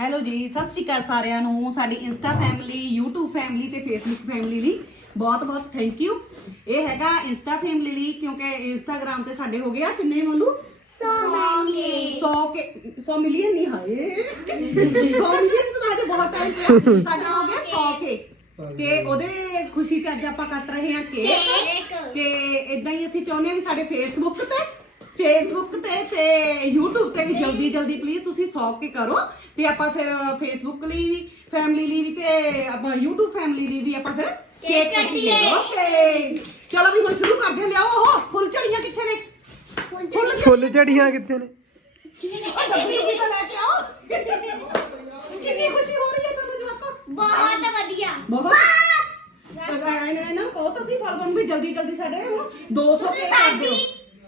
hello ਜੀ ਸਤਿ ਸ਼੍ਰੀ ਅਕਾਲ ਸਾਰਿਆਂ ਨੂੰ ਸਾਡੀ ਇੰਸਟਾ ਫੈਮਿਲੀ YouTube ਫੈਮਿਲੀ ਤੇ Facebook ਫੈਮਿਲੀ ਲਈ ਬਹੁਤ-ਬਹੁਤ ਥੈਂਕ ਯੂ ਇਹ ਹੈਗਾ ਇੰਸਟਾ ਫੈਮਿਲੀ ਲਈ ਕਿਉਂਕਿ Instagram ਤੇ ਸਾਡੇ ਹੋ ਗਿਆ ਕਿੰਨੇ ਮੋਲੂ 100 ਕੇ 100 ਕੇ 100 ਮਿਲੀਅਨ ਨਹੀਂ ਹਾਏ 100 ਮਿਲੀਅਨ ਤਾਂ ਹਜੇ ਬਹੁਤ ਟਾਈਮ ਸਾਡਾ ਹੋ ਗਿਆ 100 ਕੇ ਤੇ ਉਹਦੇ ਖੁਸ਼ੀ ਚ ਅੱਜ ਆਪਾਂ ਕੱਟ ਰਹੇ ਹਾਂ ਕੇਕ ਤੇ ਇਦਾਂ ਹੀ ਅਸੀਂ ਚਾਹੁੰਦੇ ਹਾਂ ਵੀ ਸਾਡੇ Facebook ਤੇ ਫੇਸਬੁੱਕ ਤੇ ਤੇ YouTube ਤੇ ਵੀ ਜਲਦੀ ਜਲਦੀ ਪਲੀਜ਼ ਤੁਸੀਂ ਸੌਕ ਕੇ ਕਰੋ ਤੇ ਆਪਾਂ ਫਿਰ ਫੇਸਬੁੱਕ ਲਈ ਵੀ ਫੈਮਿਲੀ ਲਈ ਵੀ ਤੇ ਆਪਾਂ YouTube ਫੈਮਿਲੀ ਲਈ ਵੀ ਆਪਾਂ ਫਿਰ ਕੇਕ ਕੱਟੀਏ ਓਕੇ ਚਲੋ ਵੀ ਹੁਣ ਸ਼ੁਰੂ ਕਰਦੇ ਲਿਆਓ ਉਹ ਫੁੱਲ ਝੜੀਆਂ ਕਿੱਥੇ ਨੇ ਫੁੱਲ ਫੁੱਲ ਝੜੀਆਂ ਕਿੱਥੇ ਨੇ ਕਿੰਨੇ ਨੇ ਲੈ ਕੇ ਆਓ ਕਿੰਨੀ ਖੁਸ਼ੀ ਹੋ ਰਹੀ ਹੈ ਤੁਹਾਨੂੰ ਜਵਾਬਾ ਬਹੁਤ ਵਧੀਆ ਬਹੁਤ ਪਰ ਆਇਆ ਨਾ ਕੋ ਤੁਸੀਂ ਫਰਬਨ ਵੀ ਜਲਦੀ ਜਲਦੀ ਸਾਡੇ ਹੁਣ 200 ਕੇ ਕਰ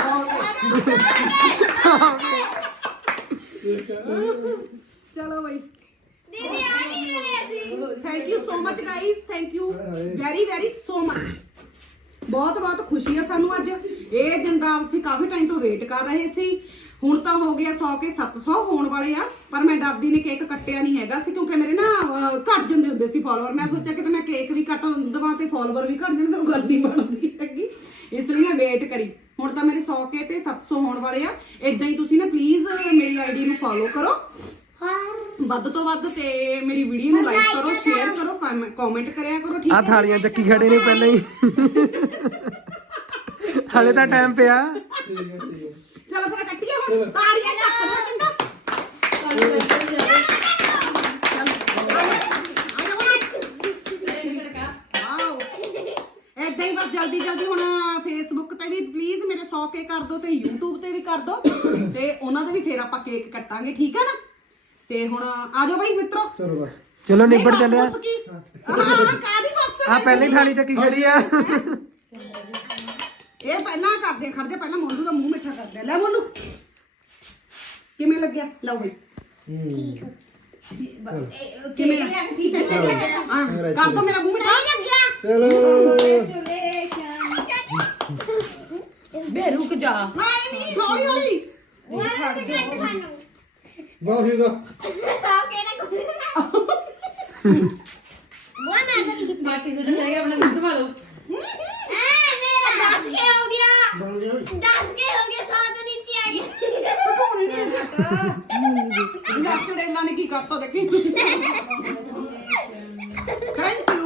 ਚਲੋ ਬਈ ਦੀਦੀ ਆ ਗਈ ਮੇਰੇ ਅਸੀਂ thank you so much guys thank you very very ਸੋ ਮੱਚ ਬਹੁਤ ਬਹੁਤ ਖੁਸ਼ੀ ਹੈ ਸਾਨੂੰ ਅੱਜ ਇਹ ਦਿਨ ਦਾ ਅਸੀਂ ਕਾਫੀ ਟਾਈਮ ਤੋਂ ਵੇਟ ਕਰ ਰਹੇ ਸੀ ਹੁਣ ਤਾਂ ਹੋ ਗਿਆ 100 ਕੇ 700 ਹੋਣ ਵਾਲੇ ਆ ਪਰ ਮੈਂ ਡਾਬੀ ਨੇ ਕੇਕ ਕੱਟਿਆ ਨਹੀਂ ਹੈਗਾ ਸੀ ਕਿਉਂਕਿ ਮੇਰੇ ਨਾ ਘਟ ਜਾਂਦੇ ਹੁੰਦੇ ਸੀ ਫਾਲੋਅਰ ਮੈਂ ਸੋਚਿਆ ਕਿ ਮੈਂ ਕੇਕ ਵੀ ਕੱਟ ਦਵਾਂ ਤੇ ਫਾਲੋਅਰ ਵੀ ਘਟ ਜਾਣ ਫਿਰ ਬਣਦੀ ਲੱਗੀ ਇਸ ਲਈ ਮੈਂ ਵੇਟ ਕਰੀ ਹੁਣ ਤਾਂ ਮੇਰੇ 100 ਕੇ ਤੇ 700 ਹੋਣ ਵਾਲੇ ਆ ਇਦਾਂ ਹੀ ਤੁਸੀਂ ਨਾ ਪਲੀਜ਼ ਮੇਰੀ ਆਈਡੀ ਨੂੰ ਫਾਲੋ ਕਰੋ ਵੱਧ ਤੋਂ ਵੱਧ ਤੇ ਮੇਰੀ ਵੀਡੀਓ ਨੂੰ ਲਾਈਕ ਕਰੋ ਸ਼ੇਅਰ ਕਰੋ ਕਮੈਂਟ ਕਰਿਆ ਕਰੋ ਠੀਕ ਆ ਥਾਲੀਆਂ ਚੱਕੀ ਖੜੇ ਨੇ ਪਹਿਲਾਂ ਹੀ ਹਲੇ ਤਾਂ ਟਾਈਮ ਪਿਆ ਚਲ ਫਿਰ ਕੱਟੀਏ ਹੁਣ ਤਾੜੀਆਂ ਲਾ ਕੇ ਕਿੰਦਾ ਆ ਜਾ ਵਾ ਜਲਦੀ ਜਲਦੀ ਹੁਣ 100 ਕੇ ਕਰ ਦੋ ਤੇ YouTube ਤੇ ਵੀ ਕਰ ਦੋ ਤੇ ਉਹਨਾਂ ਦੇ ਵੀ ਫੇਰ ਆਪਾਂ ਕੇਕ ਕੱਟਾਂਗੇ ਠੀਕ ਹੈ ਨਾ ਤੇ ਹੁਣ ਆ ਜਾਓ ਬਾਈ ਮਿੱਤਰੋ ਚਲੋ ਬਸ ਚਲੋ ਨਿਬੜ ਚੱਲੇ ਆ ਕਾਦੀ ਬਸ ਆ ਪਹਿਲੇ ਹੀ ਥਾਲੀ ਚੱਕੀ ਖੜੀ ਆ ਇਹ ਪਹਿਲਾਂ ਕਰਦੇ ਖੜਦੇ ਪਹਿਲਾਂ ਮੋਲੂ ਦਾ ਮੂੰਹ ਮਿੱਠਾ ਕਰਦੇ ਲੈ ਮੋਲੂ ਕਿਵੇਂ ਲੱਗਿਆ ਲਓ ਬਾਈ ਲੱਗਿਆ ਕਿਵੇਂ ਲੱਗਿਆ ਕਰ ਤੋਂ ਮੇਰਾ ਮੂੰਹ ਮਿੱਠਾ ਲੱਗਿਆ ਚਲੋ ਬੇ ਰੁਕ ਜਾ ਨਹੀਂ ਨਹੀਂ ਹੌਲੀ ਹੌਲੀ ਬਹੁਤ ਹੀ ਦਾ ਸਾਫ ਕੇ ਨਾ ਕੁਝ ਨਾ ਮੋਨ ਮੈਂ ਤਾਂ ਕਿਤੇ ਬਾਕੀ ਥੋੜਾ ਰਹਿ ਗਿਆ ਆਪਣਾ ਮਿੱਟਵਾ ਲਓ ਐ ਮੇਰਾ ਦੱਸ ਕੇ ਹੋ ਗਿਆ ਦੱਸ ਕੇ ਹੋ ਗਿਆ ਸਾਥ ਨੀਚੇ ਆ ਗਿਆ ਕੋਈ ਨਹੀਂ ਕਰਦਾ ਇਹ ਨਾ ਚੁੜੇ ਨਾ ਨੀ ਕੀ ਕਰਤਾ ਦੇਖੀ ਥੈਂਕ ਯੂ